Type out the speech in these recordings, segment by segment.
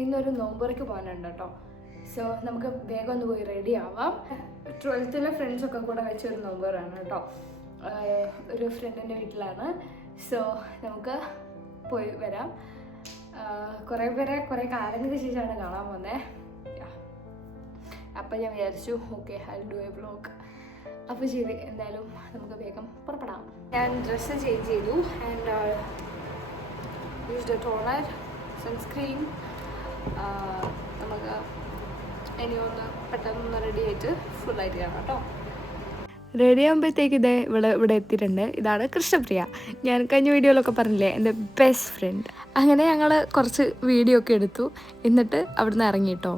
ഇന്നൊരു നോമ്പുറയ്ക്ക് പോകാനുണ്ട് കേട്ടോ. സോ നമുക്ക് വേഗം ഒന്ന് പോയി റെഡി ആവാം. 12th ഫ്രണ്ട്സൊക്കെ കൂടെ വെച്ചൊരു നോമ്പുറാണ് കേട്ടോ. ഒരു ഫ്രണ്ടിൻ്റെ വീട്ടിലാണ്. സോ നമുക്ക് പോയി വരാം. കുറേ പേരെ കുറേ കാലങ്ങൾക്ക് ശേഷമാണ് കാണാൻ പോകുന്നത്. അപ്പം ഞാൻ വിചാരിച്ചു okay I do A vlog. അപ്പോൾ ശരി, എന്തായാലും നമുക്ക് വേഗം പുറപ്പെടാം. ഞാൻ ഡ്രസ്സ് ചേഞ്ച് ചെയ്തു and used A toner, sunscreen. നമുക്ക് ഇനി ഒന്ന് പെട്ടെന്ന് റെഡി ആയിട്ട് ഫുള്ളായിട്ട് കാണാം കേട്ടോ. റെഡി ആകുമ്പോഴത്തേക്ക് ഇവിടെ എത്തിയിട്ടുണ്ട്. ഇതാണ് കൃഷ്ണപ്രിയ. ഞാൻ കഴിഞ്ഞ വീഡിയോയിലൊക്കെ പറഞ്ഞില്ലേ എൻ്റെ ബെസ്റ്റ് ഫ്രണ്ട്. അങ്ങനെ ഞങ്ങൾ കുറച്ച് വീഡിയോ ഒക്കെ എടുത്തു. എന്നിട്ട് അവിടുന്ന് ഇറങ്ങി കേട്ടോ.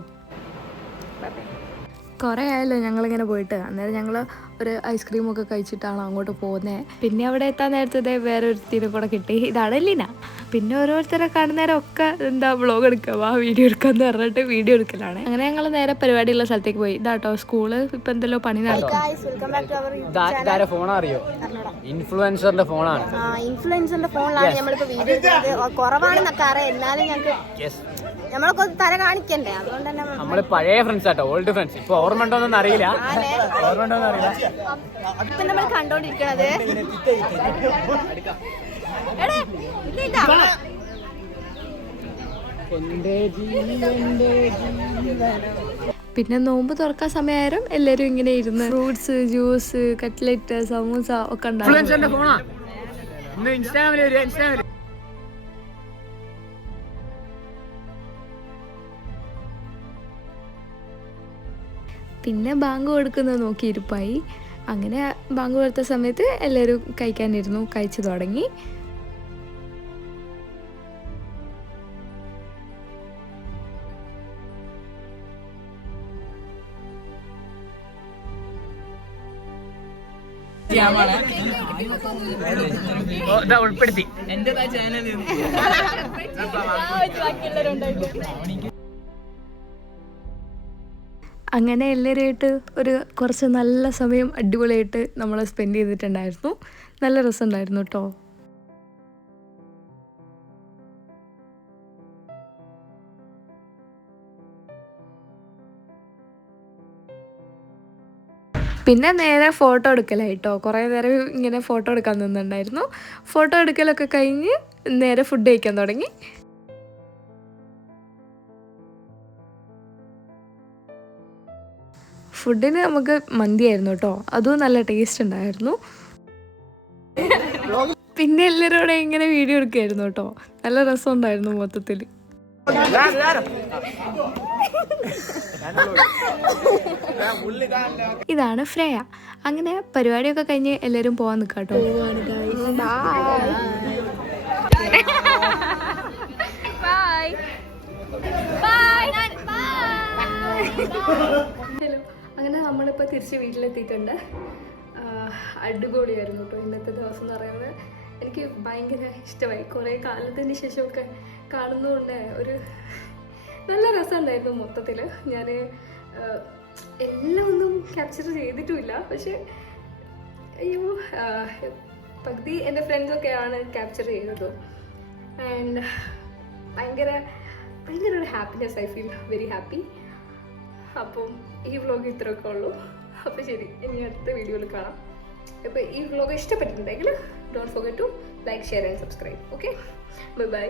കുറേ ആയല്ലോ ഞങ്ങളിങ്ങനെ പോയിട്ട്. അന്നേരം ഞങ്ങൾ ഒരു ഐസ്ക്രീമൊക്കെ കഴിച്ചിട്ടാണ് അങ്ങോട്ട് പോകുന്നത്. പിന്നെ അവിടെ എത്താൻ നേരത്തെ വേറെ ഒരുത്തിനെ കൂടെ കിട്ടി. ഇതാണ് ലീന. പിന്നെ ഓരോരുത്തരെ കാണുന്നേരം ഒക്കെ എന്താ വ്ളോഗ് എടുക്കുക, വീഡിയോ എടുക്കാന്ന് പറഞ്ഞിട്ട് വീഡിയോ എടുക്കലാണ്. അങ്ങനെ ഞങ്ങൾ നേരെ പരിപാടിയുള്ള സ്ഥലത്തേക്ക് പോയി. ഇതാട്ടോ സ്കൂള്. ഇപ്പൊ എന്തെല്ലോ പണി നടക്കും. ഇൻഫ്ലുവൻസറിന്റെ ഫോണാണ്. ഇൻഫ്ലുവൻസറിന്റെ ഫോണിലാണ് നമ്മളിപ്പോ വീഡിയോ കുറവാണെന്നൊക്കെ അറിയാം. എന്നാലും ഞങ്ങൾക്ക് നമ്മളൊക്കെ തല കാണിക്കണ്ടേ, അതുകൊണ്ട് തന്നെ നമ്മള് പഴയ ഫ്രണ്ട്സ് ആട്ടോ, ഓൾഡ് ഫ്രണ്ട്സ്. ഇപ്പൊ ഓർമ്മ ഉണ്ടോന്നൊന്നും അറിയില്ല. ഇപ്പൊ നമ്മൾ കണ്ടോണ്ടിരിക്കണത് പിന്നെ നോമ്പ് തുറക്കാൻ സമയം എല്ലാരും ഇങ്ങനെ ഇരുന്ന് ഫ്രൂട്ട്സ്, ജ്യൂസ്, കട്ട്ലറ്റ്, സമൂസ ഒക്കെ ഉണ്ടാവും. പിന്നെ ബാങ്ക് കൊടുക്കുന്നത് നോക്കി ഇരിപ്പായി. അങ്ങനെ ബാങ്ക് കൊടുത്ത സമയത്ത് എല്ലാവരും കഴിക്കാനിരുന്നു. കഴിച്ചു തുടങ്ങി. ഉൾപ്പെടുത്തി അങ്ങനെ എല്ലാവരുമായിട്ട് ഒരു കുറച്ച് നല്ല സമയം അടിപൊളിയായിട്ട് നമ്മൾ സ്പെൻഡ് ചെയ്തിട്ടുണ്ടായിരുന്നു. നല്ല രസമുണ്ടായിരുന്നു കേട്ടോ. പിന്നെ നേരെ ഫോട്ടോ എടുക്കലായിട്ടോ. കുറേ നേരം ഇങ്ങനെ ഫോട്ടോ എടുക്കാൻ നിന്നുണ്ടായിരുന്നു. ഫോട്ടോ എടുക്കലൊക്കെ കഴിഞ്ഞ് നേരെ ഫുഡ് കഴിക്കാൻ തുടങ്ങി. ഫുഡിന് നമുക്ക് മന്തിയായിരുന്നു കേട്ടോ. അതും നല്ല ടേസ്റ്റ് ഉണ്ടായിരുന്നു. പിന്നെ എല്ലാവരോടെ ഇങ്ങനെ വീഡിയോ എടുക്കുകയായിരുന്നു കേട്ടോ. നല്ല രസം ഉണ്ടായിരുന്നു മൊത്തത്തിൽ. ഇതാണ് ശ്രേയ. അങ്ങനെ പരിപാടിയൊക്കെ കഴിഞ്ഞ് എല്ലാവരും പോവാൻ നിൽക്കാം കേട്ടോ. ഹലോ. അങ്ങനെ നമ്മളിപ്പോൾ തിരിച്ച് വീട്ടിലെത്തിയിട്ടുണ്ട്. അടിപൊളിയായിരുന്നു കേട്ടോ ഇന്നത്തെ ദിവസം എന്ന് പറയുന്നത്. എനിക്ക് ഭയങ്കര ഇഷ്ടമായി. കുറേ കാലത്തിന് ശേഷമൊക്കെ കാണുന്നതുകൊണ്ട് ഒരു നല്ല രസമുണ്ടായിരുന്നു മൊത്തത്തിൽ. ഞാൻ എല്ലാം ഒന്നും ക്യാപ്ചർ ചെയ്തിട്ടുമില്ല. പക്ഷേ അയ്യോ, പകുതി എൻ്റെ ഫ്രണ്ട്സൊക്കെയാണ് ക്യാപ്ചർ ചെയ്തത്. ആൻഡ് ഭയങ്കര ഒരു happiness. I feel very happy. അപ്പം ഈ വ്ലോഗ് ഇത്രയൊക്കെ ഉള്ളൂ. അപ്പോൾ ശരി, ഇനി അടുത്ത വീഡിയോയിൽ കാണാം. അപ്പോൾ ഈ വ്ലോഗ് ഇഷ്ടപ്പെട്ടിട്ടുണ്ടെങ്കിൽ don't forget to like, share and subscribe. Okay, by.